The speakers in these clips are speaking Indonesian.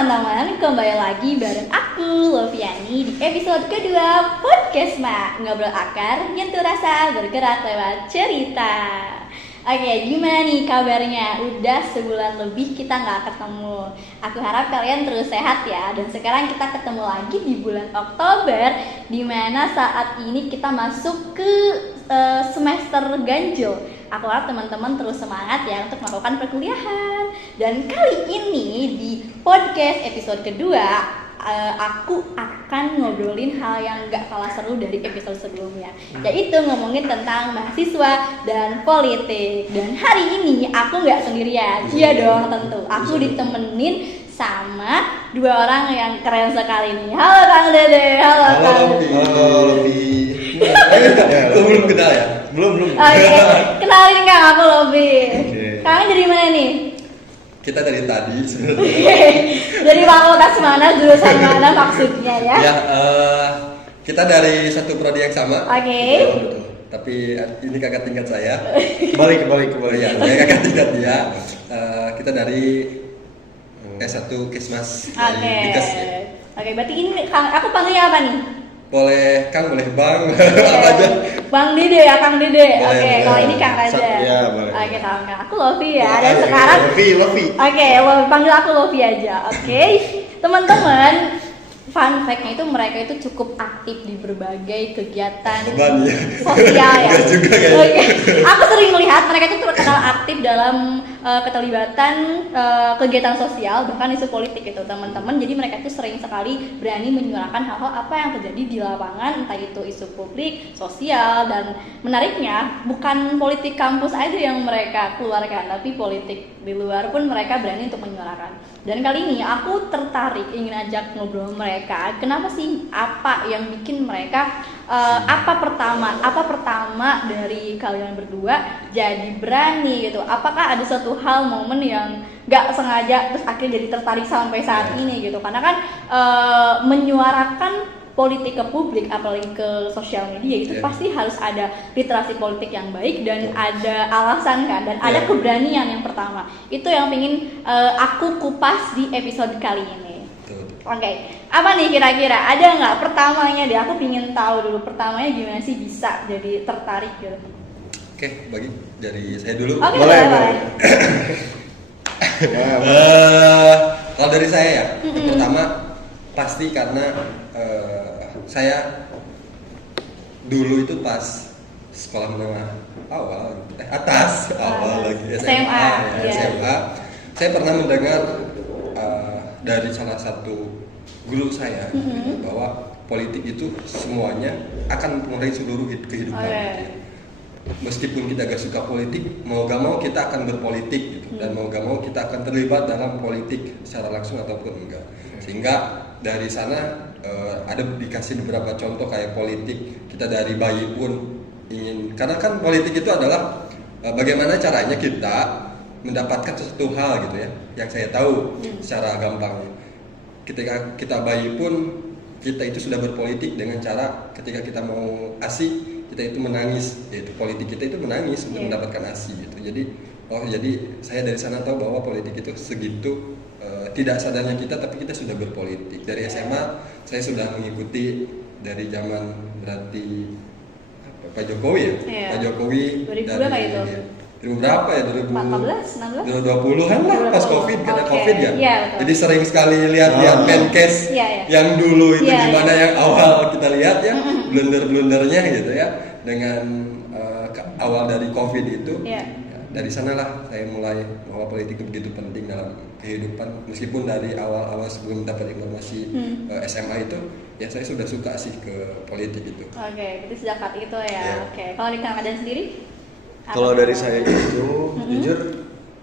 teman-teman, kembali lagi bareng aku Loviani di episode kedua Podcast Ma, ngobrol akar, nyentuh rasa, bergerak lewat cerita. Oke, gimana nih kabarnya? Udah sebulan lebih kita nggak ketemu. Aku harap kalian terus sehat ya. Dan sekarang kita ketemu lagi di bulan Oktober, dimana saat ini kita masuk ke semester ganjil. Aku harap teman-teman terus semangat ya untuk melakukan perkuliahan. Dan kali ini di podcast episode kedua, aku akan ngobrolin hal yang gak kalah seru dari episode sebelumnya, yaitu ngomongin tentang mahasiswa dan politik. Dan hari ini aku gak sendirian, iya dong tentu. Aku ditemenin sama dua orang yang keren sekali nih. Halo Kang Dede, halo Kang Dede. Halo Lobi. Belum kenal ya? Belum. Oke, kenalin Kang, aku Lobi. Kang dari mana nih? Kita dari tadi sebenarnya. Dari fakultas mana, jurusan mana maksudnya ya? Ya, kita dari satu prodi yang sama. Oke. Betul. Tapi ini kakak tingkat saya. Balik. Ya, saya kakak tingkat dia. Kita dari S1 Kismas dari Dikes ya. Oke, berarti ini Kang, aku panggilnya apa nih? Boleh Kang, boleh Bang, apa aja. Bang Dede ya, Kang Dede. Boleh, Oke, boleh. kalau ini Kang aja. Ya, boleh. Oke, sama Kang. Aku Lovi ya. Dan sekarang Lovi. Oke, panggil aku Lovi aja. Oke. Teman-teman, fun fact-nya itu mereka itu cukup aktif di berbagai kegiatan Beban ya. sosial ya. Enggak juga kayaknya. Oke. Aku sering melihat mereka itu terkenal aktif dalam keterlibatan kegiatan sosial, bahkan isu politik itu teman-teman. Jadi mereka itu sering sekali berani menyuarakan hal-hal apa yang terjadi di lapangan, entah itu isu publik, sosial, dan menariknya bukan politik kampus aja yang mereka keluarkan, tapi politik di luar pun mereka berani untuk menyuarakan. Dan kali ini aku tertarik ingin ajak ngobrol mereka. Kenapa sih? Apa yang bikin mereka apa pertama dari kalian berdua jadi berani gitu? Apakah ada suatu hal momen yang nggak sengaja terus akhirnya jadi tertarik sampai saat ini gitu? Karena kan menyuarakan politik ke publik, apalagi ke sosial media itu pasti harus ada literasi politik yang baik dan ada alasan kan, dan ada keberanian yang pertama. Itu yang ingin aku kupas di episode kali ini. Oke, apa nih kira-kira? Ada nggak pertamanya deh? Aku pingin tahu dulu pertamanya gimana sih bisa jadi tertarik gitu. Oke, bagi dari saya dulu. Oke, Boleh. Kalau dari saya ya, pertama pasti karena saya dulu itu pas sekolah menengah atas lagi SMA. SMA. Saya pernah mendengar dari salah satu guru saya bahwa politik itu semuanya akan mempengaruhi seluruh kehidupan. Meskipun kita gak suka politik, mau gak mau kita akan berpolitik gitu. Dan mau gak mau kita akan terlibat dalam politik secara langsung ataupun enggak. Sehingga dari sana ada dikasih beberapa contoh kayak politik kita dari bayi pun ingin, karena kan politik itu adalah bagaimana caranya kita mendapatkan sesuatu hal gitu ya, yang saya tahu secara gampangnya. Ketika kita bayi pun kita itu sudah berpolitik dengan cara ketika kita mau ASI kita itu menangis, yaitu politik kita itu menangis untuk mendapatkan ASI gitu. Jadi saya dari sana tahu bahwa politik itu segitu tidak sadarnya kita, tapi kita sudah berpolitik. Dari SMA saya sudah mengikuti dari zaman berarti Pak Jokowi ya. Pak Jokowi 2000 dari berapa itu? 2000 berapa ya? 14, 16? 2020-an lah pas Covid, karena Covid ya. Iya, betul. Jadi sering sekali lihat Menkes yang dulu itu gimana yang awal kita lihat ya, blunder-blundernya gitu ya. Dengan awal dari Covid itu. Dari sanalah saya mulai bahwa politik begitu penting dalam kehidupan. Meskipun dari awal-awal sebelum dapat informasi SMA itu, ya saya sudah suka sih ke politik itu. Oke, itu sejak saat itu ya. Oke, kalau di Kang Adan sendiri? Kalau dari saya itu, jujur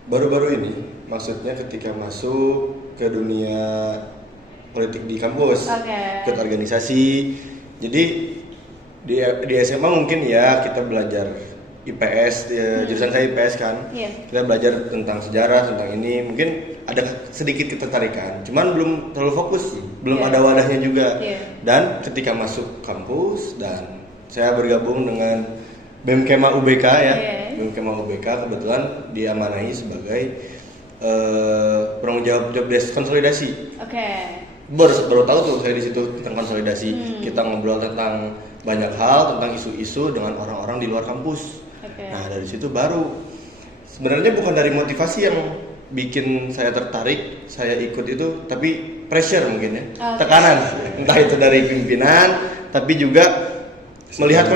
baru-baru ini, maksudnya ketika masuk ke dunia politik di kampus, ikut organisasi. Jadi di SMA mungkin ya kita belajar IPS, jurusan saya IPS kan. Kita belajar tentang sejarah, tentang ini, mungkin ada sedikit ketertarikan. Cuman belum terlalu fokus, belum ada wadahnya juga. Dan ketika masuk kampus dan saya bergabung dengan BEM Kema UBK ya. BEM Kema UBK kebetulan diamanahi sebagai penanggung jawab job desk konsolidasi. Oke. Baru tahu tuh saya di situ tentang konsolidasi. Kita ngobrol tentang banyak hal, tentang isu-isu dengan orang-orang di luar kampus. Nah dari situ baru sebenarnya bukan dari motivasi yang bikin saya tertarik, saya ikut itu, tapi pressure mungkin ya, tekanan, entah itu dari pimpinan, tapi juga melihat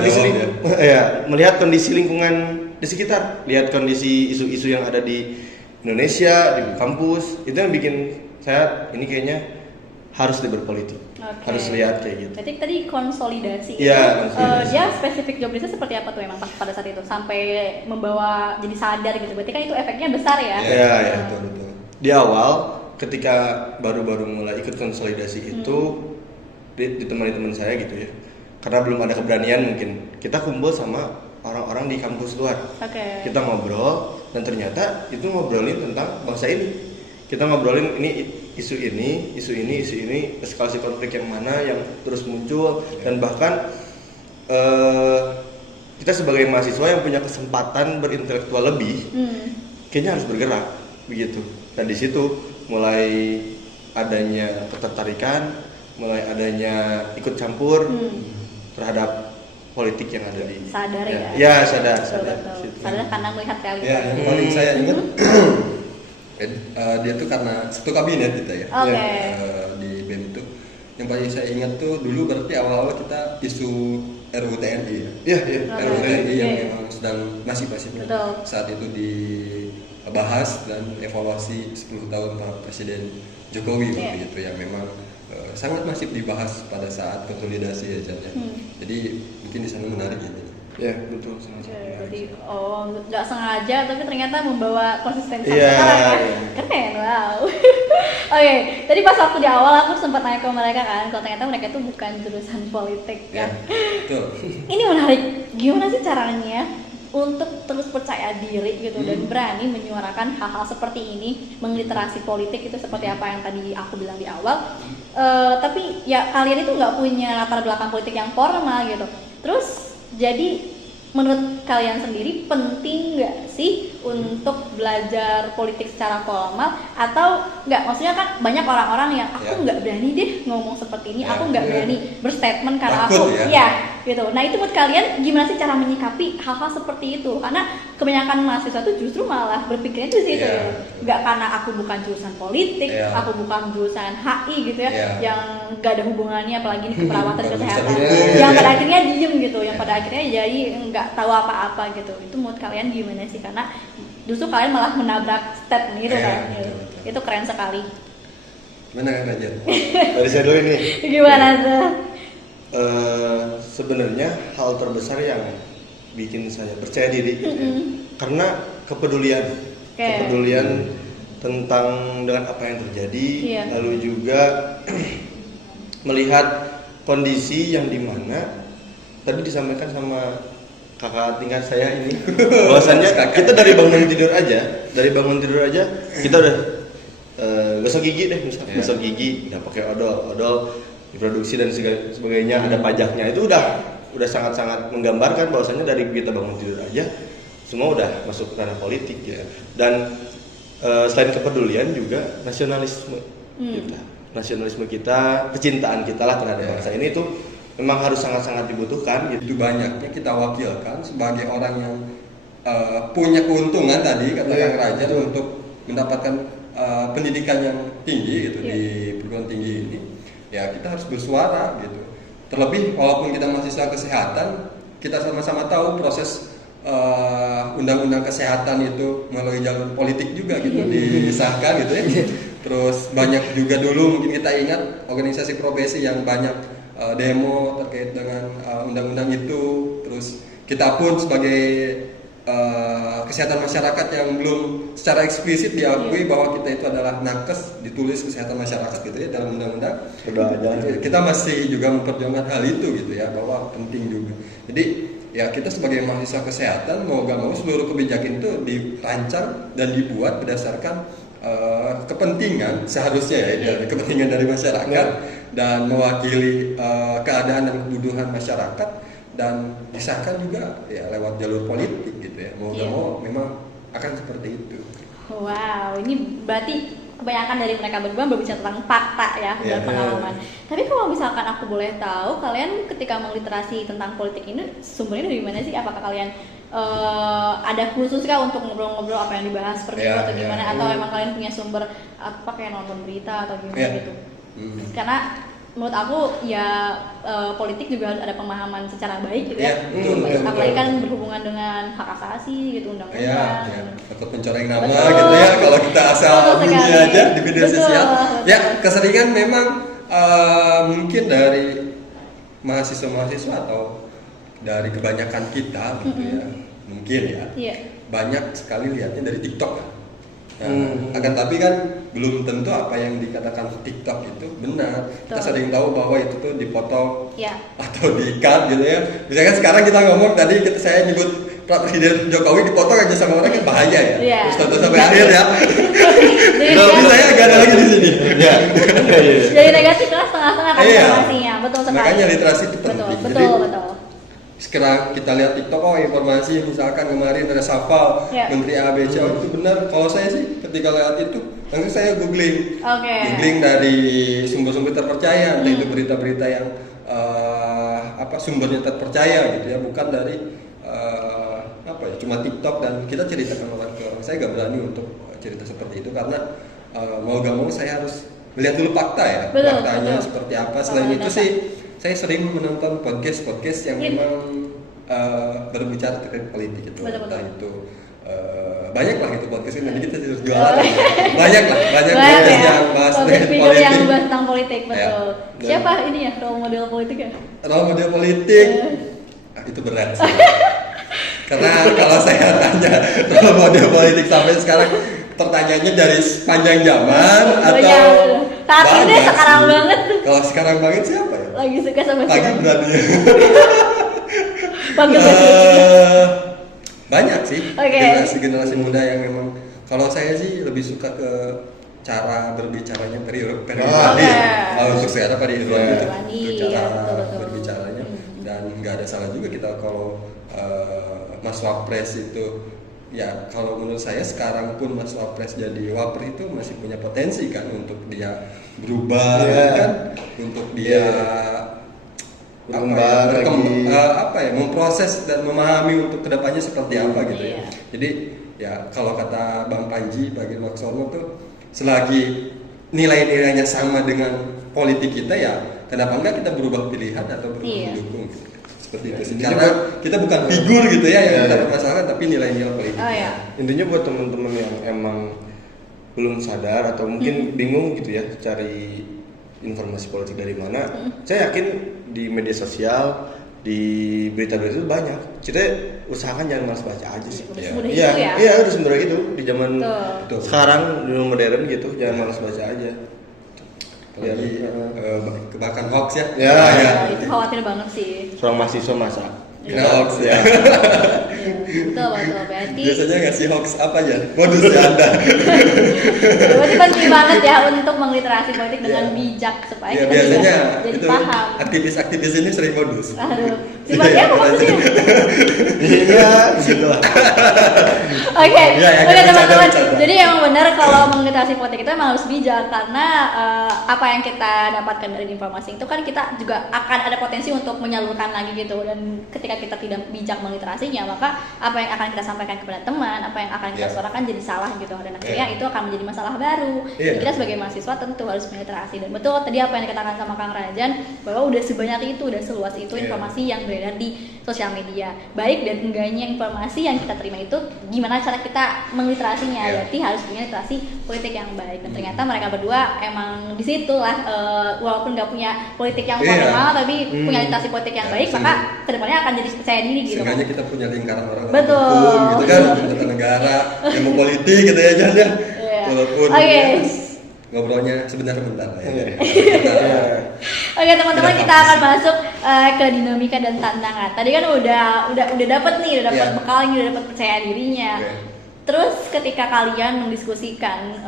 melihat kondisi lingkungan di sekitar, lihat kondisi isu-isu yang ada di Indonesia, di kampus, itu yang bikin saya ini kayaknya harus berpolitik, harus lihat kayak gitu. Jadi tadi konsolidasi. Iya. Dia spesifik job listnya seperti apa tuh emang pada saat itu sampai membawa jadi sadar gitu. Berarti kan itu efeknya besar ya? Iya, betul. Di awal ketika baru-baru mulai ikut konsolidasi itu ditemani teman saya gitu ya. Karena belum ada keberanian mungkin. Kita kumpul sama orang-orang di kampus luar. Kita ngobrol dan ternyata itu ngobrolin tentang bangsa ini. Kita ngobrolin isu ini, eskalasi konflik yang mana yang terus muncul dan bahkan kita sebagai mahasiswa yang punya kesempatan berintelektual lebih, kayaknya harus bergerak begitu. Dan di situ mulai adanya ketertarikan, mulai adanya ikut campur terhadap politik yang ada di sadar ya. Ya, sadar. Sadar karena melihat realitas. Ya, yang paling saya ingat dia tuh karena satu kabinet kita ya. Di BEM itu. Yang paling saya ingat tuh dulu berarti awal-awal kita isu RUU TNI ya. RUU TNI yang memang sedang masif-masifnya saat itu dibahas dan evaluasi 10 tahun Pak Presiden Jokowi begitu yang memang sangat masif dibahas pada saat konsolidasi ya. Jadi mungkin di sana menarik gitu. Ya betul. Jadi nggak sengaja tapi ternyata membawa konsistensi sekarang ya. Keren, wow. Oke, tadi pas waktu di awal aku sempat nanya ke mereka kan, kalau ternyata mereka itu bukan jurusan politik ya. Betul. Ini menarik. Gimana sih caranya untuk terus percaya diri gitu dan berani menyuarakan hal-hal seperti ini, mengliterasi politik itu seperti apa yang tadi aku bilang di awal. Tapi ya kalian itu nggak punya latar belakang politik yang formal gitu. Terus jadi menurut kalian sendiri penting nggak sih untuk belajar politik secara formal atau nggak? Maksudnya kan banyak orang-orang yang aku nggak berani deh ngomong seperti ini, aku nggak berani berstatement karena takut, aku gitu. Nah itu menurut kalian gimana sih cara menyikapi hal-hal seperti itu? Karena kebanyakan mahasiswa tuh justru malah berpikirnya tuh situ ya. Nggak karena aku bukan jurusan politik, aku bukan jurusan HI gitu ya, yang nggak ada hubungannya apalagi ini keperawatan kesehatan, yang pada akhirnya diem gitu, yang pada akhirnya jadi nggak tahu apa-apa gitu. Itu menurut kalian gimana sih? Karena justru kalian malah menabrak statement itu kan, itu keren sekali. Gimana kan Raja? Dari saya dulu ini. Gimana tuh? Sebenarnya hal terbesar yang bikin saya percaya diri karena kepedulian tentang dengan apa yang terjadi, lalu juga melihat kondisi yang dimana tadi disampaikan sama kakak tingkat saya ini, bahwasannya kita dari bangun tidur aja kita udah gosok gigi deh, misalnya gosok gigi, udah pakai odol diproduksi dan sebagainya, ada pajaknya, itu udah sangat-sangat menggambarkan bahwasannya dari kita bangun tidur aja semua udah masuk ke ranah politik ya. Dan selain kepedulian juga nasionalisme kita, kecintaan kita lah terhadap bangsa ini itu memang harus sangat-sangat dibutuhkan gitu. Itu banyaknya kita wakilkan sebagai orang yang punya keuntungan tadi kata Kang Raja untuk mendapatkan pendidikan yang tinggi gitu di perguruan tinggi ini. Ya kita harus bersuara gitu. Terlebih walaupun kita mahasiswa kesehatan, kita sama-sama tahu proses undang-undang kesehatan itu melalui jalur politik juga gitu disahkan gitu ya. Terus banyak juga dulu mungkin kita ingat organisasi profesi yang banyak demo terkait dengan undang-undang itu. Terus kita pun sebagai kesehatan masyarakat yang belum secara eksplisit diakui bahwa kita itu adalah nakes, ditulis kesehatan masyarakat gitu ya dalam undang-undang. Kita masih juga memperjuangkan hal itu gitu ya, bahwa penting juga. Jadi ya kita sebagai mahasiswa kesehatan mau gak mau seluruh kebijakan itu dirancang dan dibuat berdasarkan kepentingan seharusnya ya dari kepentingan dari masyarakat dan mewakili keadaan dan kebutuhan masyarakat, dan disahkan juga ya lewat jalur politik gitu ya, mau gak mau memang akan seperti itu. Wow, ini berarti kebanyakan dari mereka berdua berbicara tentang fakta ya dan pengalaman. Tapi kalau misalkan aku boleh tahu, kalian ketika meliterasi tentang politik ini sumbernya dari mana sih? Apakah kalian ada khusus kah untuk ngobrol-ngobrol apa yang dibahas seperti itu atau gimana? Atau emang kalian punya sumber apa kayak nonton berita atau gimana gitu? Karena menurut aku ya politik juga harus ada pemahaman secara baik gitu ya. Apalagi kan berhubungan dengan hak asasi gitu, undang-undang. Takut mencoreng nama gitu ya kalau kita asal bunyi aja di media sosial. Ya keseringan memang mungkin dari mahasiswa-mahasiswa atau dari kebanyakan kita gitu ya, mungkin ya banyak sekali lihatnya dari TikTok. Akan tapi kan belum tentu apa yang dikatakan TikTok itu benar. Kita sering tahu bahwa itu tuh dipotong atau di-cut gitu ya. Misalkan sekarang kita ngomong tadi saya nyebut Presiden Jokowi dipotong aja sama orang kan bahaya ya. Terus tonton sampai akhir ya. Kalau saya agak ada lagi di sini. Jadi negatif lah setengah-setengah kan informasinya, betul sekali. Makanya literasi itu penting. Betul. Sekarang kita lihat TikTok, informasi misalkan kemarin ada Safal Menteri ABC, itu benar. Kalau saya sih ketika lihat itu langsung saya googling dari sumber-sumber terpercaya, entah itu berita-berita yang sumbernya terpercaya gitu ya, bukan dari cuma TikTok dan kita ceritakan orang ke orang. Saya gak berani untuk cerita seperti itu karena mau gak mau saya harus melihat dulu fakta ya, faktanya seperti apa. Selain itu sih saya sering menonton podcast yang memang berbicara terkait politik itu. Entah itu banyak lah itu podcast ini, nanti kita harus jualan. Banyak podcast yang bahas terkait politik. Yang bahas tentang politik, betul. Siapa ini ya role model politik ya? Role model politik itu berat sih. Karena kalau saya tanya role model politik sampai sekarang, pertanyaannya dari sepanjang zaman atau saat ini sekarang banget tuh. Kalau sekarang banget siapa ya? Lagi suka sama siapa? Pagi berani. Banyak sih generasi muda yang memang, kalau saya sih lebih suka ke cara berbicaranya pribadi. Untuk saya Pak Irwan itu cara berbicaranya, dan nggak ada salah juga kita kalau Mas Wapres itu ya, kalau menurut saya sekarang pun Mas Wapres jadi Wapres itu masih punya potensi kan untuk dia berubah kan, untuk dia memproses dan memahami untuk kedepannya seperti apa gitu ya. Jadi ya kalau kata Bang Panji Pragiwaksono tuh, selagi nilai-nilainya sama dengan politik kita ya kenapa enggak kita berubah pilihan atau berubah mendukung gitu. Seperti itu sih. Karena kita bukan figur gitu ya yang kita permasalahkan, tapi nilai-nilai politik. Intinya buat teman-teman yang emang belum sadar atau mungkin bingung gitu ya cari informasi politik dari mana, saya yakin di media sosial, di berita-berita itu banyak. Kita usahakan jangan malas baca aja sih. Iya, udah sebenarnya gitu di zaman sekarang, di modern gitu, jangan malas baca aja. Jadi bahkan hoax ya. Itu khawatir banget sih. Seorang mahasiswa masa hoax ya. Betul. Berarti biasanya ngasih hoax apa ya? Modusnya Anda. Berarti penting banget ya untuk mengliterasi politik dengan bijak supaya kita biasanya jadi paham. Aktivis ini sering modus. Sifatnya apa maksudnya? Iya, gitu lah. Oke, teman-teman. Jadi emang benar kalau mengliterasi politik itu emang harus bijak, karena apa yang kita dapatkan dari informasi itu kan kita juga akan ada potensi untuk menyalurkan lagi gitu. Dan ketika kita tidak bijak meliterasinya, maka apa yang akan kita sampaikan kepada teman, apa yang akan kita suarakan jadi salah gitu, dan akhirnya itu akan menjadi masalah baru. Jadi kita sebagai mahasiswa tentu harus meliterasi. Dan betul tadi apa yang dikatakan sama Kang Rajan, bahwa udah sebanyak itu, udah seluas itu informasi yang beredar di sosial media. Baik dan enggaknya informasi yang kita terima itu, gimana cara kita meliterasinya. Berarti harus punya literasi politik yang baik. Dan ternyata mereka berdua emang di situ lah, walaupun nggak punya politik yang formal, tapi punya literasi politik yang baik, maka kedepannya akan jadi percaya diri gitu. Seenggaknya kita punya lingkaran orang hukum gitu kan, anggota negara yang mau politik gitu ya Jan ya. Walaupun ngobrolnya sebentar-bentar ya. Oke teman-teman, kita akan masuk ke dinamika dan tantangan. Tadi kan udah dapat bekal, udah dapat percaya dirinya. Terus ketika kalian mendiskusikan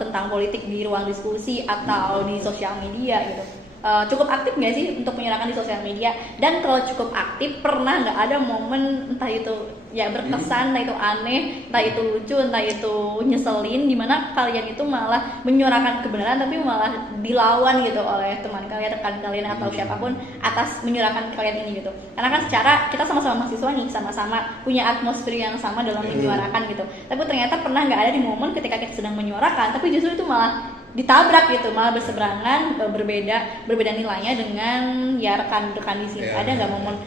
tentang politik di ruang diskusi atau di sosial media gitu, cukup aktif nggak sih untuk menyuarakan di sosial media? Dan kalau cukup aktif, pernah nggak ada momen entah itu ya berkesan, entah itu aneh, entah itu lucu, entah itu nyeselin, dimana kalian itu malah menyuarakan kebenaran tapi malah dilawan gitu oleh teman kalian, rekan kalian atau siapapun atas menyuarakan kalian ini gitu? Karena kan secara kita sama-sama mahasiswa nih, sama-sama punya atmosfer yang sama dalam menyuarakan gitu. Tapi ternyata pernah nggak ada di momen ketika kita sedang menyuarakan, tapi justru itu malah ditabrak gitu, malah berseberangan, berbeda nilainya dengan ya rekan-rekan di sini. Ada nggak momen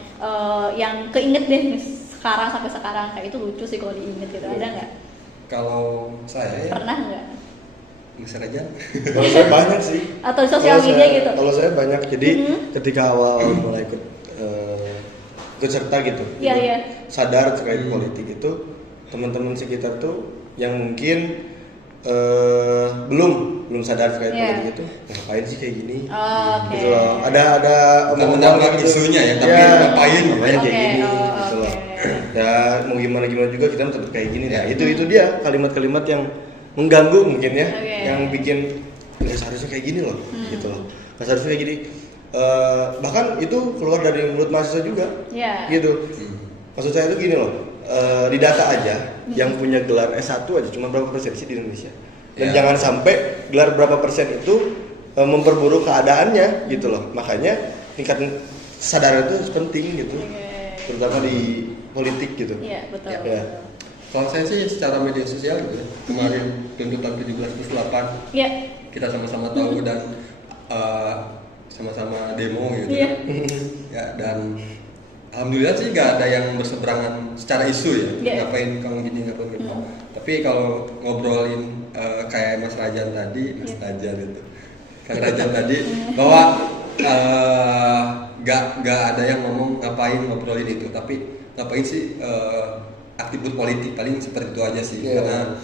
yang keinget deh sekarang sampai sekarang, kayak itu lucu sih kalau diinget gitu, ada nggak? Kalau saya ya Pernah nggak? bisa aja. Kalau saya banyak sih. Atau di sosial media gitu? Kalau saya banyak, jadi ketika awal mulai ikut serta gitu, Iya. sadar terkait politik itu, teman-teman sekitar tuh yang mungkin belum sadar terkait politik itu, ngapain sih kayak gini? Oke. Gitu loh. Ada menambah isunya ya, tapi ngapain kayak Oke, gini oh, gitu loh. oke. Ya mau gimana juga kita tetap kayak gini. Nah, itu dia kalimat-kalimat yang mengganggu mungkin ya, yang bikin nggak seharusnya kayak gini loh, gitu loh. Nggak seharusnya kayak gini. Bahkan itu keluar dari mulut mahasiswa juga, gitu. Maksud saya itu gini loh, di data aja yang punya gelar S1 aja cuma berapa persen sih di Indonesia, dan jangan sampai gelar berapa persen itu memperburuk keadaannya gitu loh. Makanya tingkat kesadaran itu penting gitu, terutama di politik gitu. Iya, betul. Ya. Kalau saya sih secara media sosial gitu ya, kemarin tuntutan 17+8 kita sama-sama tahu dan sama-sama demo gitu ya, dan alhamdulillah sih gak ada yang berseberangan secara isu ya, ngapain kamu gini, ngapain gitu. Tapi kalau ngobrolin kayak Mas Rajan tadi, Kang Rajan tadi bahwa gak ada yang ngomong ngapain ngobrolin itu, tapi ngapain sih aktif politik, paling seperti itu aja sih. Karena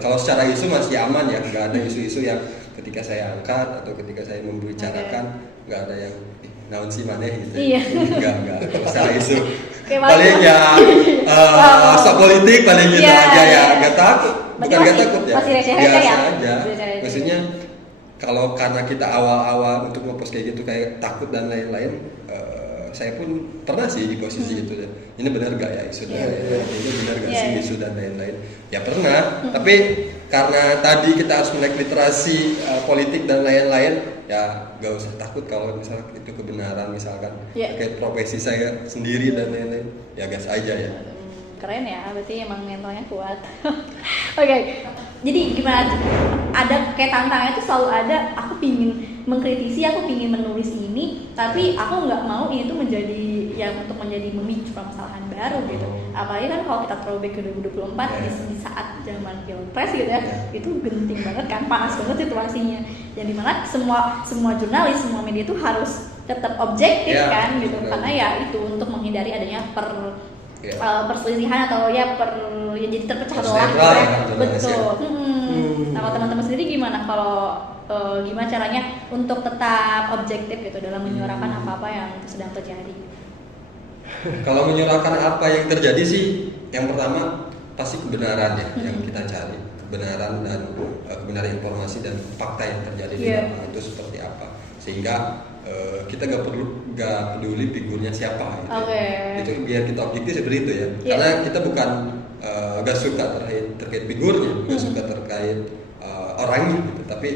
kalau secara isu masih aman ya, nggak ada isu-isu yang ketika saya angkat atau ketika saya membicarakan nggak ada yang naon sih maneh gitu. Nggak kalau secara isu paling ya politik paling gitu aja ya, nggak takut, bukan nggak takut ya, biasa aja. Maksudnya kalau karena kita awal-awal untuk ngepost kayak gitu kayak takut dan lain-lain, saya pun pernah sih di posisi itu ya. Ini benar gak ya isu dan lain-lain? Ini benar gak sih isu dan lain-lain? Ya pernah. Tapi karena tadi kita harus melek literasi politik dan lain-lain, ya gak usah takut kalau misalnya itu kebenaran, misalkan kayak profesi saya sendiri dan lain-lain, ya gas aja ya. Keren ya, berarti emang mentalnya kuat. Oke. Jadi gimana? Ada kayak tantangannya tuh selalu ada. Aku pingin mengkritisi, aku pingin menulis ini, tapi aku nggak mau ini tuh menjadi untuk menjadi memicu permasalahan baru gitu. Apalagi kan kalau kita throwback ke 2024 di saat zaman pilpres gitu ya, itu genting banget kan, panas banget situasinya. Dan dimana semua jurnalis, semua media itu harus tetap objektif kan gitu, karena ya itu untuk menghindari adanya perselisihan atau ya jadi terpecah belah. Betul. Nah, kalau teman-teman sendiri gimana kalau gimana caranya untuk tetap objektif gitu dalam menyuarakan apa-apa yang sedang terjadi? Kalau menyuarakan apa yang terjadi sih, yang pertama pasti kebenaran ya yang kita cari, kebenaran dan kebenaran informasi dan fakta yang terjadi di lapangan itu seperti apa, sehingga kita gak peduli figurnya siapa gitu. Itu biar kita objektif seperti itu ya. Karena kita bukan gak suka terkait figurnya, gak suka terkait orangnya gitu, tapi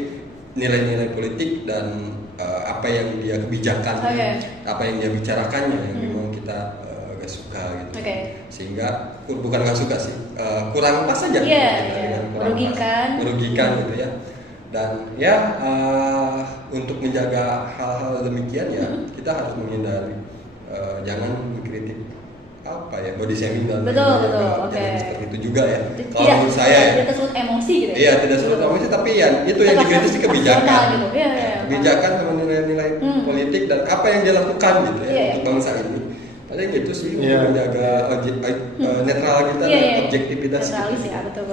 nilai-nilai politik dan apa yang dia kebijakan, apa yang dia bicarakannya yang memang kita gak suka gitu. Sehingga bukan gak suka sih, kurang pas aja merugikan gitu ya. Dan ya untuk menjaga hal-hal demikian ya kita harus menghindari jangan mengkritik body shaming dan jangan seperti itu juga ya. Kalau menurut saya ya tidak tersebut emosi gitu. Iya, tidak tersebut emosi, tapi ya itu yang dikritisi kebijakan gitu. Kebijakan sama nilai-nilai politik dan apa yang dia lakukan gitu ya untuk bangsa ini. Paling itu sih untuk menjaga netral kita dan objektivitas. Netralis ya, betul.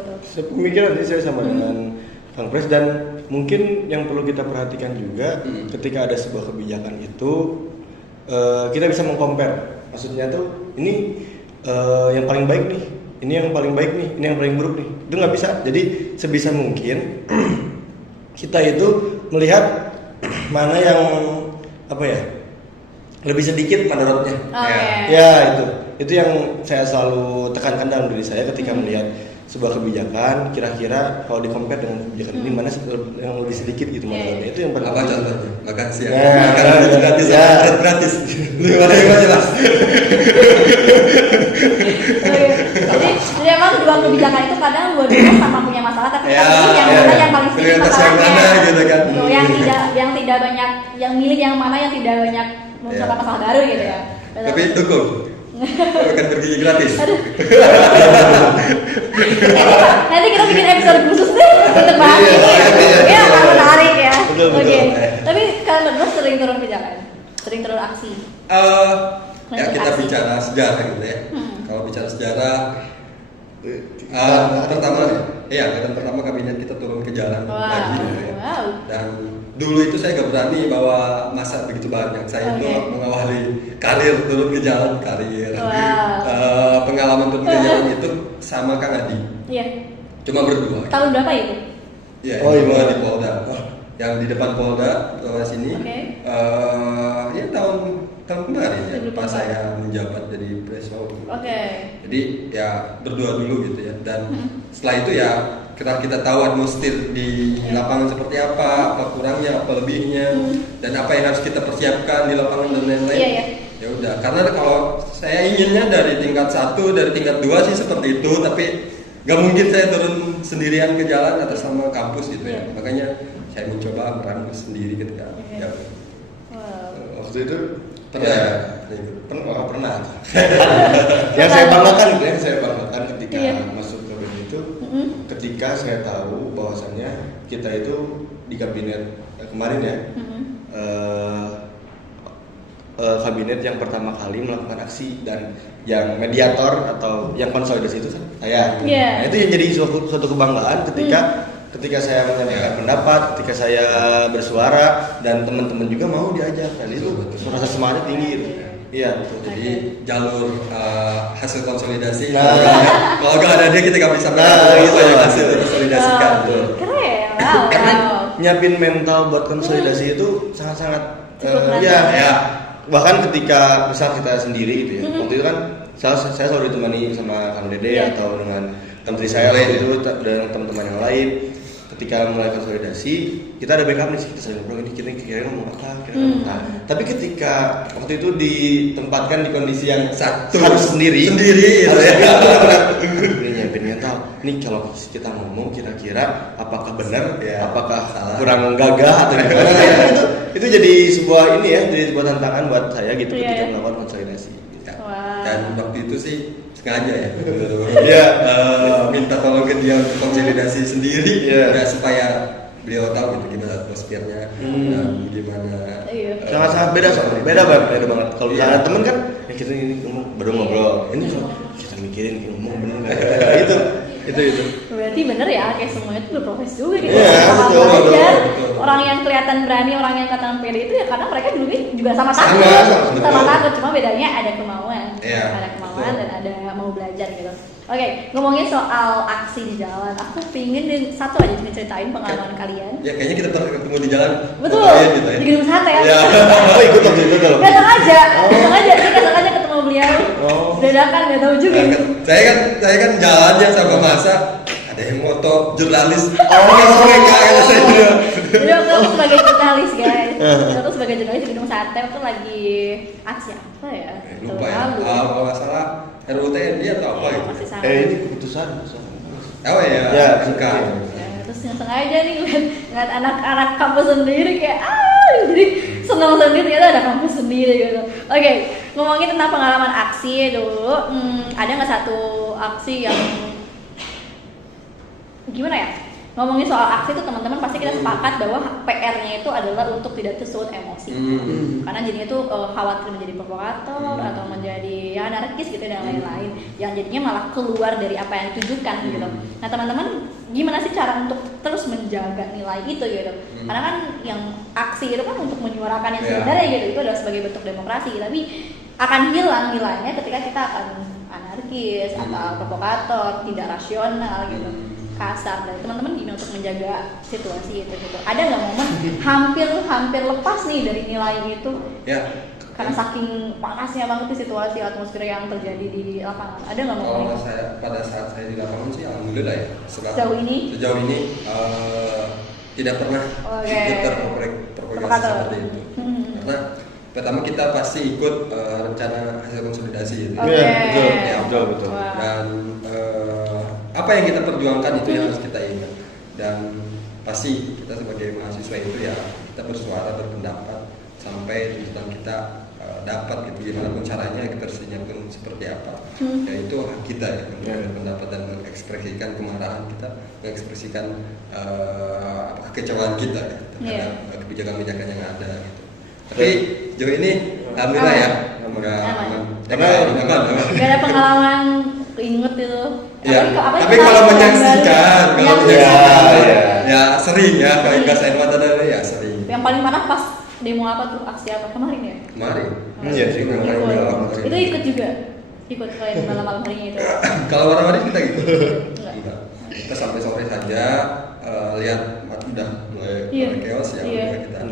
Pemikiran sih saya sama dengan Kang Pres, dan mungkin yang perlu kita perhatikan juga ketika ada sebuah kebijakan itu kita bisa mengcompare. Maksudnya tuh ini yang paling baik nih, ini yang paling baik nih, ini yang paling buruk nih. Itu nggak bisa. Jadi sebisa mungkin kita itu melihat mana yang apa ya, lebih sedikit madorotnya. Oke. Ya itu yang saya selalu tekankan dalam diri saya ketika melihat sebuah kebijakan, kira-kira kalau di-compare dengan kebijakan ini mana yang lebih sedikit gitu madorotnya. Itu yang paling Apa contohnya? Makan siang. Nah, Makan gratis, ya. gratis. Gimana jelas? Jadi emang dua kebijakan itu kadang dua-duanya sama punya masalah, tapi Ya, yang mana yang paling sedikit prioritas yang masalahnya. mana gitu kan. Betul, yang tidak banyak, yang milih yang mana yang tidak banyak menciptakan masalah baru gitu ya. Betul. Tapi dukung. Makan bergizi gratis. Nanti kita bikin episode khusus deh untuk bahas Iya, ini. iya. Ya, akan menarik ya. Betul, betul. Oke. Tapi kalian berdua sering turun ke jalan, sering turun aksi. Ya kita Aksi. bicara sejarah gitu ya. Kalau bicara sejarah, pertama kabinet kita turun ke jalan lagi gitu ya. Wow. Dan dulu itu saya gak berani bawa masa begitu banyak. Saya itu Oke. mengawali karir turun ke jalan, karir. Wow. Pengalaman turun ke jalan itu sama Kang Adi. Iya. Cuma berdua. Tahun berapa itu? Iya, Oh, iya. di Polda. Yang di depan Polda, Polda sini. Oke. Ya tahun kemarin ya, Sebelum pas Polda. saya menjabat jadi presiden. Oke. Jadi ya berdua dulu gitu ya. Dan setelah itu ya kita tahu atmosfer di lapangan seperti apa kurangnya, apa lebihnya, dan apa yang harus kita persiapkan di lapangan dan lain-lain. Iya, iya. Ya udah, karena kalau saya inginnya dari tingkat 1, dari tingkat 2 sih seperti itu, tapi nggak mungkin saya turun sendirian ke jalan atas nama kampus gitu ya. Iya. Makanya saya mencoba merangkul sendiri ketika Oke. ya, Wow. waktu itu pernah ya, ikut. pernah. Yang saya banggakan gitu, yang saya banggakan ketika Iya. masuk kabinet itu, Mm-mm. ketika saya tahu bahwasannya kita itu di kabinet kemarin ya, Mm-mm. kabinet yang pertama kali melakukan aksi, dan yang mediator atau yang konsolidasi itu kan saya. Iya. Nah, itu yang jadi suatu kebanggaan ketika saya menyampaikan pendapat, ketika saya bersuara, dan teman-teman juga mau diajak, dan itu rasa semangat tinggi gitu. Iya, betul. Jadi jalur hasil konsolidasi. Nah. Kalau nggak ada dia kita nggak bisa Nah, apa gitu. yang hasil konsolidasikan. Betul. Keren. Wow. Karena Wow. nyiapin mental buat konsolidasi itu sangat-sangat Cukup ya, menantang. Ya. bahkan ketika misal kita sendiri gitu ya, Mhm. waktu itu kan saya selalu ditemani sama Kang Dede Iya. atau dengan menteri saya waktu itu dan teman-teman yang lain. Ketika mulai konsolidasi, kita ada backup nih, kita saling ngobrol, ini kira-kira ngomong apa, Nah, tapi ketika waktu itu ditempatkan di kondisi yang harus sendiri gitu harus ya. ini nyiapin mental. Nih kalau kita ngomong kira-kira apakah benar, Ya, apakah salah. kurang gagah atau gimana? itu jadi sebuah ini ya, jadi sebuah tantangan buat saya gitu Iya, ketika iya. melakukan konsolidasi. Ya. Wow. Dan waktu itu sih sengaja ya. Iya. Minta tolong ke dia untuk konsolidasi sendiri, Iya. ya, supaya beliau tahu gitu gimana atmosfernya, dan gimana. Iya. Sangat-sangat beda soalnya, beda banget. Kalau Iya. misalnya temen kan, ya kita ini ngomong baru ngobrol, ini kalau kita mikirin ngomong bener nggak? itu. Berarti bener ya, kayak semuanya tuh berprofesi juga gitu. Iya, Sama betul, belajar. betul. Orang yang kelihatan berani, orang yang kelihatan pede itu ya karena mereka dulu juga sama Sama, takut. betul. Sama takut, cuma bedanya ada kemauan. Iya, Ada kemauan betul. dan ada mau belajar gitu. Oke, ngomongin soal aksi di jalan, aku pingin satu aja ceritain pengalaman kalian. Ya kayaknya kita pernah ketemu di jalan. Betul, Ngapain gitu ya. di gedung sate ya. Ya. Oh ikut waktu itu kalau. Gak sengaja, ketemu beliau. Oh. Dadakan, gak tahu juga. Nah, saya kan jalannya sama masa ada yang moto jurnalis. Mereka kata saya juga. Jadi waktu aku sebagai jurnalis guys, aku sebagai jurnalis di gedung sate itu lagi aksi apa ya? Lupa ya. Lalu. Kalau nggak salah RUTNI atau apa gitu. Masih sama. Ini keputusan. Oh ya. Ya, MK. Ya, terus yang sengaja nih ngeliat anak-anak kampus sendiri kayak jadi senang sendiri ternyata ada kampus sendiri gitu. Oke, ngomongin tentang pengalaman aksi dulu, ada nggak satu aksi yang gimana ya? Ngomongin soal aksi itu teman-teman pasti kita sepakat bahwa PR-nya itu adalah untuk tidak tersulut emosi. Karena jadinya itu khawatir menjadi provokator atau menjadi ya anarkis gitu dan lain-lain. Yang jadinya malah keluar dari apa yang ditujukan gitu. Nah, teman-teman gimana sih cara untuk terus menjaga nilai itu gitu? Karena kan yang aksi itu kan untuk menyuarakan yang sebenarnya gitu. Itu adalah sebagai bentuk demokrasi, tapi akan hilang nilainya ketika kita akan anarkis atau provokator, tidak rasional gitu. kasar. Dan teman-teman gimana untuk menjaga situasi itu gitu? Ada nggak momen hampir lepas nih dari nilai itu? Ya. Karena saking panasnya banget di situasi atmosfer yang terjadi di lapangan. Ada nggak momen? Kalau saya pada saat saya di lapangan sih alhamdulillah ya. Sejauh ini tidak pernah terprovokasi seperti itu. Karena pertama kita pasti ikut rencana hasil konsolidasi itu. Betul. Dan apa yang kita perjuangkan itu yang harus kita ingat. Dan pasti kita sebagai mahasiswa itu ya kita bersuara, berpendapat sampai tuntutan kita dapat gitu, gimana pun caranya, ekspresinya pun seperti apa. Ya itu hak kita ya untuk berpendapat dan mengekspresikan kemarahan kita, mengekspresikan kekecewaan kita ya, terhadap kebijakan-kebijakan yang ada gitu. Tapi jauh ini alhamdulillah ya aman. Gak ada pengalaman keinget itu. Ya, tapi kalau menyaksikan, ya sering ya, kalau gas air mata dari ya sering. Yang paling panas pas demo apa tuh, aksi apa kemarin ya? Kemarin. Iya sih, Itu ikut juga. Ikut selain malam-malam harinya itu. Kalau malam-malam kita gitu. Enggak. Kita sampai sore saja lihat udah mulai chaos ya, kita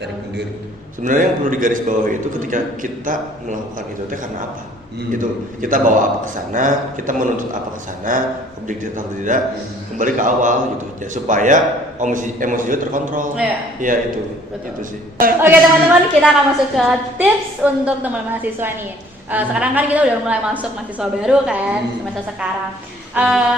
dari mundur. Sebenarnya yang perlu digarisbawahi itu ketika kita melakukan itu karena apa? Gitu. Kita bawa apa ke sana, kita menuntut apa ke sana, objektif atau tidak, kembali ke awal gitu ya, supaya emosi juga terkontrol. Iya itu. Betul. Itu sih. Oke teman-teman, kita akan masuk ke tips untuk teman mahasiswa nih. Sekarang kan kita udah mulai masuk mahasiswa baru kan, semester sekarang.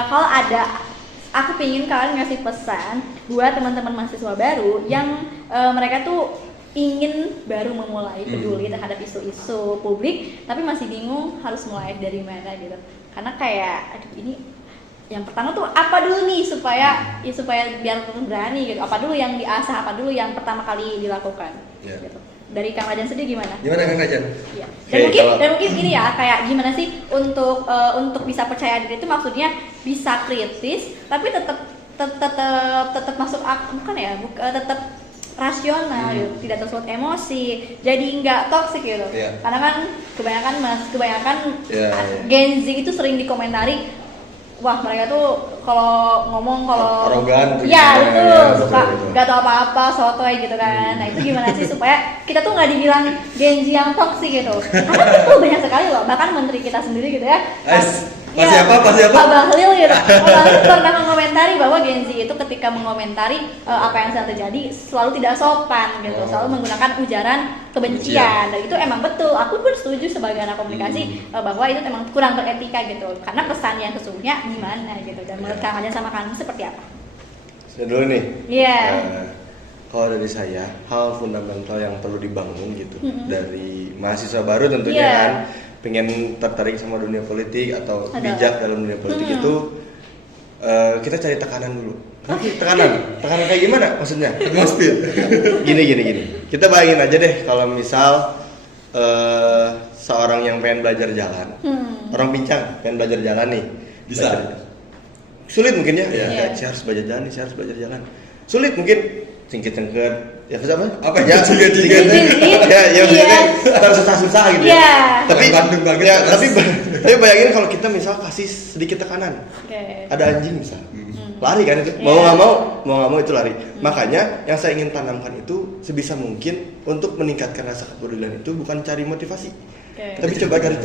Kalau ada, aku pingin kalian ngasih pesan buat teman-teman mahasiswa baru yang mereka tuh ingin baru memulai peduli terhadap isu-isu publik tapi masih bingung harus mulai dari mana gitu. Karena kayak aduh ini yang pertama tuh apa dulu nih supaya biar berani gitu. Apa dulu yang diasah, apa dulu yang pertama kali dilakukan. Gitu. Dari Kang Rajan sendiri gimana? Gimana Kang Rajan? Iya. Dan mungkin gini ya, kayak gimana sih untuk bisa percaya diri itu maksudnya bisa kritis tapi tetap masuk bukan ya, tetap rasional gitu, tidak tersulut emosi, jadi nggak toksik gitu. Karena kan kebanyakan Gen Z itu sering dikomentari, wah mereka tuh kalau arogan, betul, suka nggak tahu apa-apa, sotoy gitu kan. Nah itu gimana sih supaya kita tuh nggak dibilang Gen Z yang toksik gitu? Karena itu banyak sekali loh, bahkan menteri kita sendiri gitu ya. Pasti apa? Pak Bahlil gitu. Pak Bahlil pernah mengomentari bahwa Gen Z itu ketika mengomentari apa yang sedang terjadi selalu tidak sopan gitu, selalu menggunakan ujaran kebencian. Dan itu emang betul. Aku pun setuju sebagai anak komunikasi bahwa itu emang kurang beretika gitu. Karena pesan yang sesungguhnya gimana gitu. Dan menurut Kang Rajan sama Kang seperti apa? Saya dulu nih. Iya. Kalau dari saya, hal fundamental yang perlu dibangun gitu dari mahasiswa baru tentunya kan, pengen tertarik sama dunia politik atau bijak dalam dunia politik itu kita cari tekanan dulu. Tekanan kayak gimana maksudnya? Gini. Kita bayangin aja deh kalau misal seorang yang pengen belajar jalan, orang pincang pengen belajar jalan nih, bisa. Sulit mungkin ya. Saya harus belajar jalan. Sulit mungkin. Cengket ya apa ya cengket ya maksudnya susah gitu tapi bayangin kalau kita misal kasih sedikit tekanan, ada anjing misal lari kan itu, mau nggak mau itu lari. Makanya yang saya ingin tanamkan itu sebisa mungkin untuk meningkatkan rasa kepedulian itu bukan cari motivasi, tapi coba cari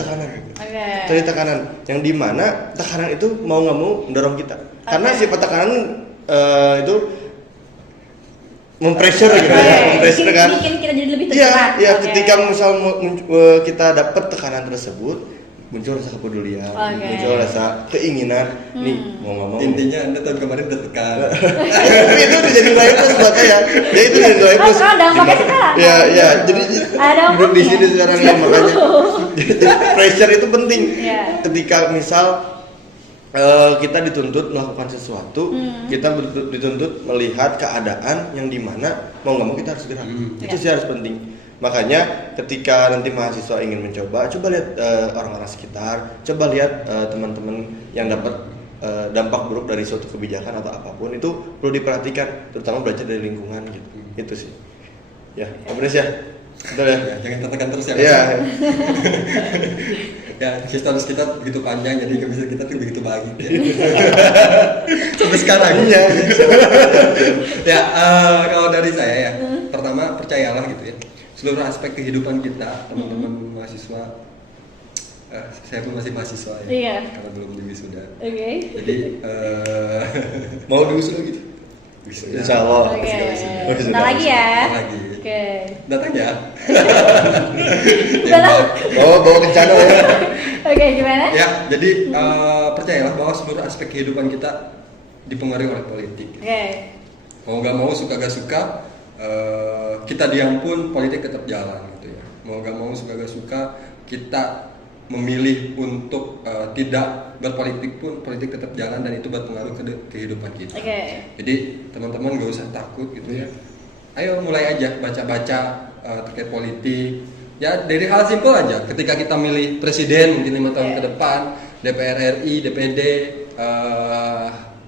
tekanan yang dimana tekanan itu mau nggak mau mendorong kita, karena sifat tekanan itu mempressure gitu mempressure kan, bikin kita jadi lebih tergerak. Ketika misal kita dapat tekanan tersebut, muncul rasa kepedulian, muncul rasa keinginan nih mau nggak mau. Intinya Anda tahun kemarin udah tekan. Tapi itu udah jadi nilai plus buat saya. Ya itu jadi nilai plus. Dampaknya sekarang. Ya jadi duduk di sini sekarang ya, makanya. Pressure itu penting. Ketika misal kita dituntut melakukan sesuatu, kita dituntut melihat keadaan yang dimana mau nggak mau kita harus gerak. Itu sih harus penting. Makanya ketika nanti mahasiswa ingin mencoba, coba lihat orang-orang sekitar, coba lihat teman-teman yang dapat dampak buruk dari suatu kebijakan atau apapun, itu perlu diperhatikan, terutama belajar dari lingkungan gitu. Itu sih. Ya, kemudian ya. Betul ya. Jangan tertekan terus ya. Iya. Ya, historis kita begitu panjang, jadi nggak bisa kita tuh begitu bahagia. Sampai sekarang. Iya. Ya, kalau dari saya ya, pertama percayalah gitu ya. Seluruh aspek kehidupan kita, teman-teman mahasiswa, saya pun masih mahasiswa ya, Iya. karena belum wisuda. Oke. Jadi Mau diusul gitu? wisuda. Insya Allah. Oke. Wisuda. Bentar lagi ya. Bentar lagi. Oke. Datang ya. Udah lah. Bawa kencana ya. Oke, gimana? Ya, jadi percayalah bahwa seluruh aspek kehidupan kita dipengaruhi oleh politik. Oke. Mau gak mau, suka gak suka, kita diam pun politik tetap jalan gitu ya. Mau gak mau, suka gak suka, kita memilih untuk tidak berpolitik pun politik tetap jalan dan itu berpengaruh ke kehidupan kita. Oke. Jadi teman-teman gak usah takut gitu ya. Ayo mulai aja baca-baca terkait politik. Ya dari hal simpel aja. Ketika kita milih presiden mungkin 5 tahun ke depan, DPR RI, DPD,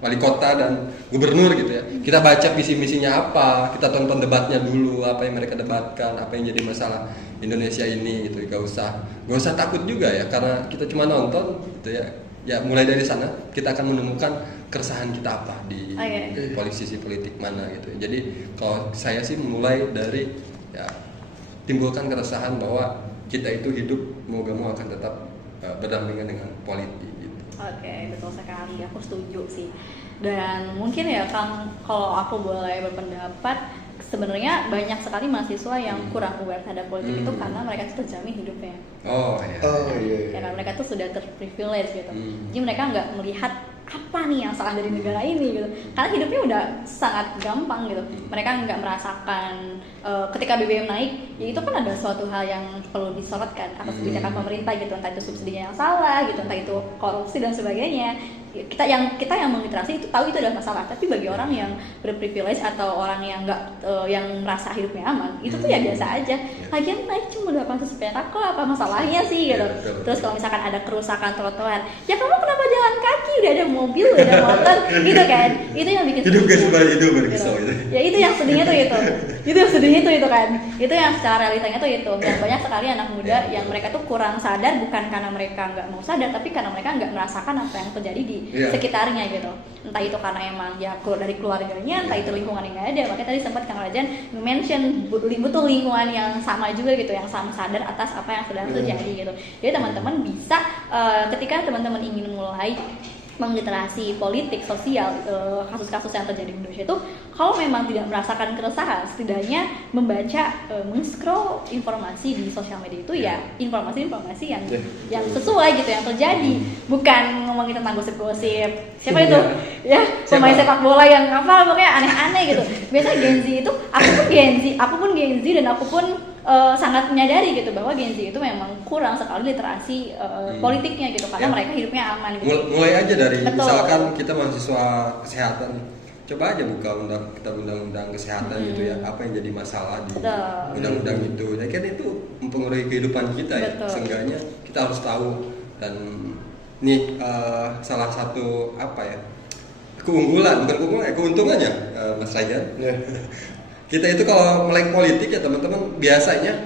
wali kota dan gubernur gitu ya. Kita baca visi misinya apa, kita tonton debatnya dulu, apa yang mereka debatkan, apa yang jadi masalah Indonesia ini gitu. Gak usah takut juga ya, karena kita cuma nonton gitu ya. Ya mulai dari sana kita akan menemukan keresahan kita apa di posisi politik mana gitu. Jadi kalau saya sih mulai dari ya timbulkan keresahan bahwa kita itu hidup mau gak mau akan tetap berdampingan dengan politik gitu. Oke, betul sekali. Aku setuju sih. Dan mungkin ya Kang, kalau aku boleh berpendapat, sebenarnya banyak sekali mahasiswa yang kurang aware terhadap politik itu karena mereka tuh terjamin hidupnya. Oh iya. Iya. Karena mereka tuh sudah terprivilege gitu. Jadi mereka nggak melihat apa nih yang salah dari negara ini gitu. Karena hidupnya udah sangat gampang gitu. Mereka nggak merasakan ketika BBM naik, ya itu kan ada suatu hal yang perlu disorotkan atas kebijakan pemerintah gitu. Entah itu subsidinya yang salah gitu, entah itu korupsi dan sebagainya. Kita yang mengliterasi itu tahu itu adalah masalah, tapi bagi orang yang berprivilege atau orang yang nggak yang merasa hidupnya aman, itu tuh ya biasa aja. Lagian naik cuma 800 perak kok, apa masalahnya sih gitu. Terus kalau misalkan ada kerusakan trotoar, ya kamu kenapa jalan kaki, udah ada mobil, udah ada motor gitu kan. Itu yang bikin Hidup gak sedih. sebaik itu berkisah gitu. Ya itu yang sedihnya tuh itu. Itu yang sedihnya tuh itu kan. Itu yang secara realitanya tuh itu. Dan banyak sekali anak muda yang mereka tuh kurang sadar, bukan karena mereka nggak mau sadar, tapi karena mereka nggak merasakan apa yang terjadi di sekitarnya gitu. Entah itu karena emang ya dari keluarganya, entah itu lingkungan yang nggak ada. Makanya tadi sempat Kang Rajan mention butuh lingkungan yang sama juga gitu, yang sama sadar atas apa yang sedang terjadi gitu. Jadi teman-teman bisa ketika teman-teman ingin mulai mengliterasi politik sosial kasus-kasus yang terjadi di Indonesia itu, kalau memang tidak merasakan keresahan, setidaknya membaca men-scroll informasi di sosial media itu ya informasi-informasi yang sesuai gitu, yang terjadi, bukan ngomongin tentang gosip-gosip siapa itu ya pemain sepak bola yang apa pokoknya aneh-aneh gitu. Biasanya Gen Z itu, aku pun Gen Z dan aku pun sangat menyadari gitu bahwa Gen Z itu memang kurang sekali literasi politiknya gitu, karena mereka hidupnya aman gitu. Mulai aja dari misalkan kita mahasiswa kesehatan, coba aja buka undang-undang kesehatan gitu ya, apa yang jadi masalah di undang-undang itu. Ya kan itu mempengaruhi kehidupan kita ya. Seenggaknya kita harus tahu. Dan nih salah satu apa ya, keuntungannya Mas Rajan. Kita itu kalau melek politik ya teman-teman, biasanya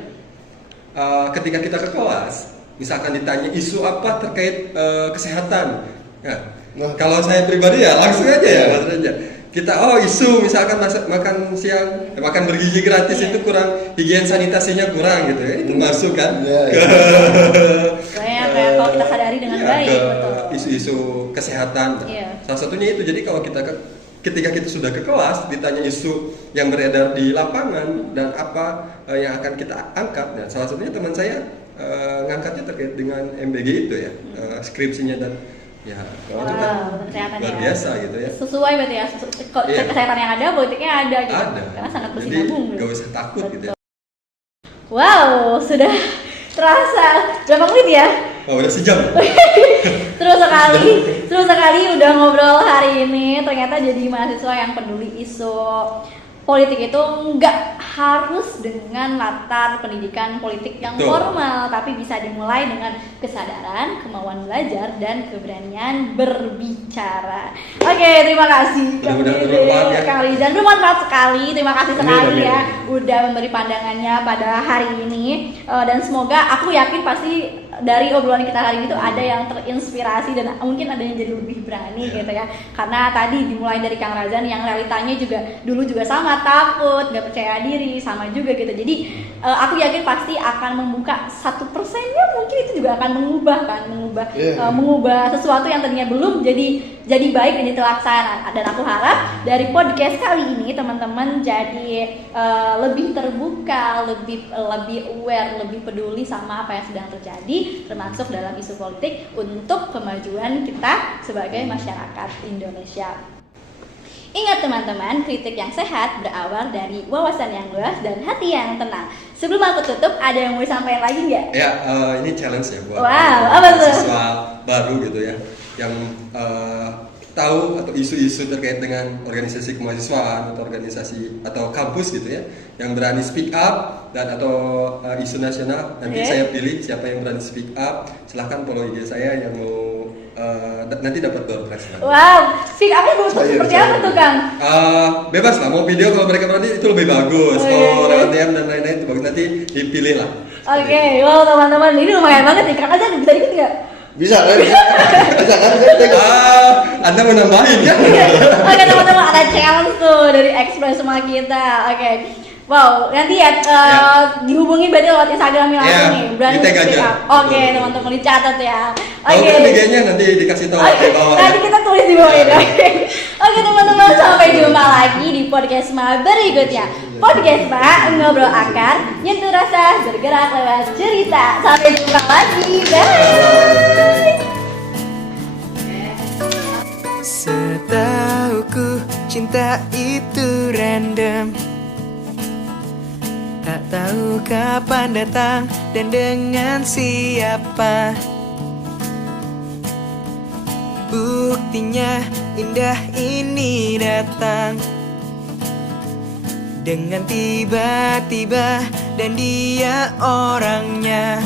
ketika kita ke kelas, misalkan ditanya isu apa terkait kesehatan, kalau saya pribadi ya langsung aja ya Mas Raja. Kita isu misalkan makan siang, makan bergizi gratis itu kurang, higien sanitasinya kurang gitu ya, itu masuk kan? Kayak kalau kita sadari dengan baik, betul. Isu-isu kesehatan. Salah satunya itu. Jadi kalau ketika kita sudah ke kelas ditanya isu yang beredar di lapangan dan apa yang akan kita angkat, nah, salah satunya teman saya ngangkatnya terkait dengan MBG itu ya, skripsinya dan ya luar biasa gitu ya. Sesuai berarti ya, kesehatan yang ada, politiknya ada gitu. Karena sangat bersinambung. Jadi gak usah takut gitu ya. Wow, sudah terasa berapa menit ya? Oh, udah sejam. Terus sekali udah ngobrol hari ini. Ternyata jadi mahasiswa yang peduli isu politik itu nggak harus dengan latar pendidikan politik yang formal, tapi bisa dimulai dengan kesadaran, kemauan belajar, dan keberanian berbicara. Oke, terima kasih Kang Rizan, bermanfaat sekali. Terima kasih sekali ya udah memberi pandangannya pada hari ini, dan semoga aku yakin pasti dari obrolan kita hari ini tuh ada yang terinspirasi dan mungkin ada yang jadi lebih berani gitu ya. Karena tadi dimulai dari Kang Razan yang realitanya juga dulu juga sama, takut, gak percaya diri, sama juga gitu. Jadi aku yakin pasti akan membuka 1%-nya mungkin itu juga akan mengubah sesuatu yang tadinya belum jadi baik dan terlaksana. Dan aku harap dari podcast kali ini teman-teman jadi lebih terbuka, lebih aware, lebih peduli sama apa yang sedang terjadi, termasuk dalam isu politik untuk kemajuan kita sebagai masyarakat Indonesia. Ingat teman-teman, kritik yang sehat berawal dari wawasan yang luas dan hati yang tenang. Sebelum aku tutup, ada yang mau disampaikan lagi nggak? Ya, ini challenge ya buat apa tuh? siswa baru gitu ya, yang tahu atau isu-isu terkait dengan organisasi kemahasiswaan atau organisasi atau kampus gitu ya, yang berani speak up dan atau isu nasional. Nanti saya pilih siapa yang berani speak up, silahkan follow IG saya yang mau nanti dapat door prize. Wow, speak up-nya seperti apa tuh Kang? Bebas lah, mau video kalau mereka berani itu lebih bagus. Kalau lewat DM dan lain-lain itu bagus, nanti dipilih lah. Oke, wow teman-teman, ini lumayan banget nih. Kang Azan bisa ikut nggak? Bisa kan? Anda mau nambahin ya? Oke teman-teman, ada challenge tuh dari Express sama kita. Oke, wow, nanti ya dihubungi berarti lewat Instagram langsung nih. Berani speak up. Oke teman-teman, dicatat ya. Oke. IG-nya nanti dikasih tahu di bawah. Nanti kita tulis di bawah ini. Oke teman-teman, sampai jumpa lagi di podcast Ma berikutnya. Podcast Ma, ngobrol akar, nyentuh rasa, bergerak lewat cerita. Sampai jumpa lagi. Bye. Setauku cinta itu random, tak tahu kapan datang dan dengan siapa. Buktinya indah ini datang dengan tiba-tiba dan dia orangnya.